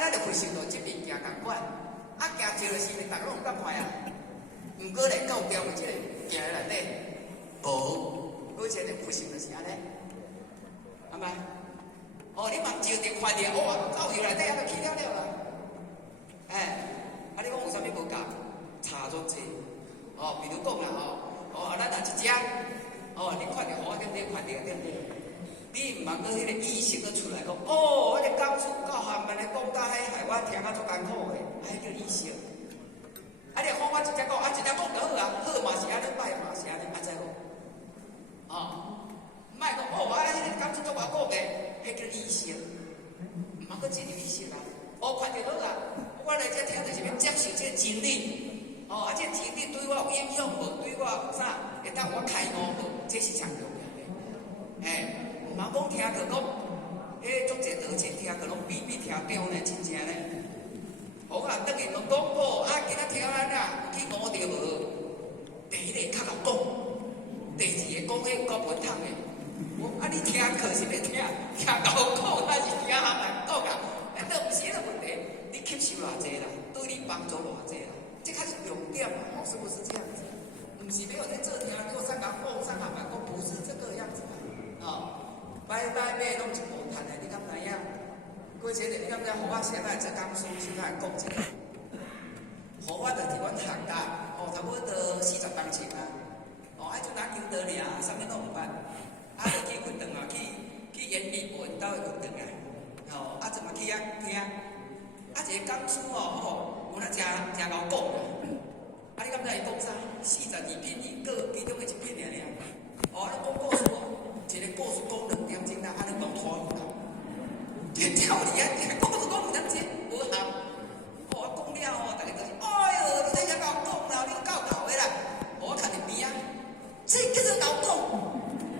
咱就分析到即物件共款，行招的时阵，逐个拢敢快啊。毋过咧，到标的即个行的内底，无，而且咧分析就是安尼，係咪？你嘛招着快点，到油内底啊，都起了啦。你讲有啥物无共？差足济。比如讲啦，咱若一只，你看着好对不对？看着对不对？你毋茫搁迄个意识搁出来讲，迄个讲出到汉文的讲到迄害我听啊足艰苦的，迄叫意识。你看我一只讲，一只讲就好啊，好嘛是安尼，歹嘛是安尼，知无？莫讲我迄个讲出足偌苦的，迄叫意识。毋茫搁进入意识啦。看着好啊，我来这听就是要接受这个真理。这真理对我有影响无？对我有啥会当我开悟无？这是上重要的。毋茫讲听着讲，足济道亲听着拢比听中呢，真正呢。好啊，等于拢讲今仔听咱啊，去悟着无？第一个较贤讲，第二个讲迄国文堂的。你听课是要听高讲，还是听汉人讲啊？都毋是迄个问题，你吸收偌济啦，对你帮助偌济啦，这才是重点嘛，是不是这样子？毋是没有在这听，给我上港讲、上港讲，不是这个样子拜拜买拢是无赚的，你敢知影？过前日你敢知？互我现在这讲书先来讲一个，互我就是阮学家，差不多40公尺啊，就拿求得尔，啥物都毋捌，就去运动啊，去演艺文斗的运动啊。就嘛去遐听，一个讲书有那真贤讲啦。你敢知伊讲啥？42篇伊个其中的一篇尔。讲故事，一个故事讲2点钟啦，你讲拖啦。这跳你啊！故事讲2点钟，无效。我讲了大家就是，你这也够讲啦，你够够的啦。我看你边啊，这叫做够讲，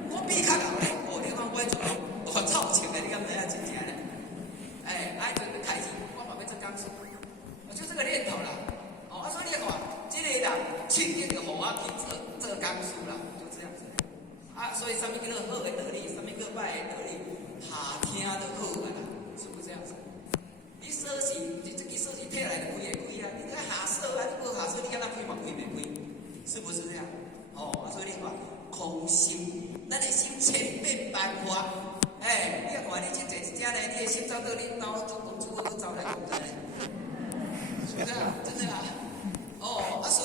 我比较够咧。你看我做，我操钱的，你敢知影真正咧？就开始，我嘛要做讲师，就这个念头啦。所以你看，这个人亲近就互我去做讲师啦，就这样子。所以什么叫做好的道理，什么叫歹的道理，下听就好个啦，是不是这样子？你锁匙，你这个锁匙摕来就开会开啊，你这下锁啊，你无下锁，你敢若开嘛开袂开？是不是这样？所以你看，空心，咱的心千变万化。你看你真济一只呢，你的心走到你脑做工作都走来用的，是不是啊？真的啊。所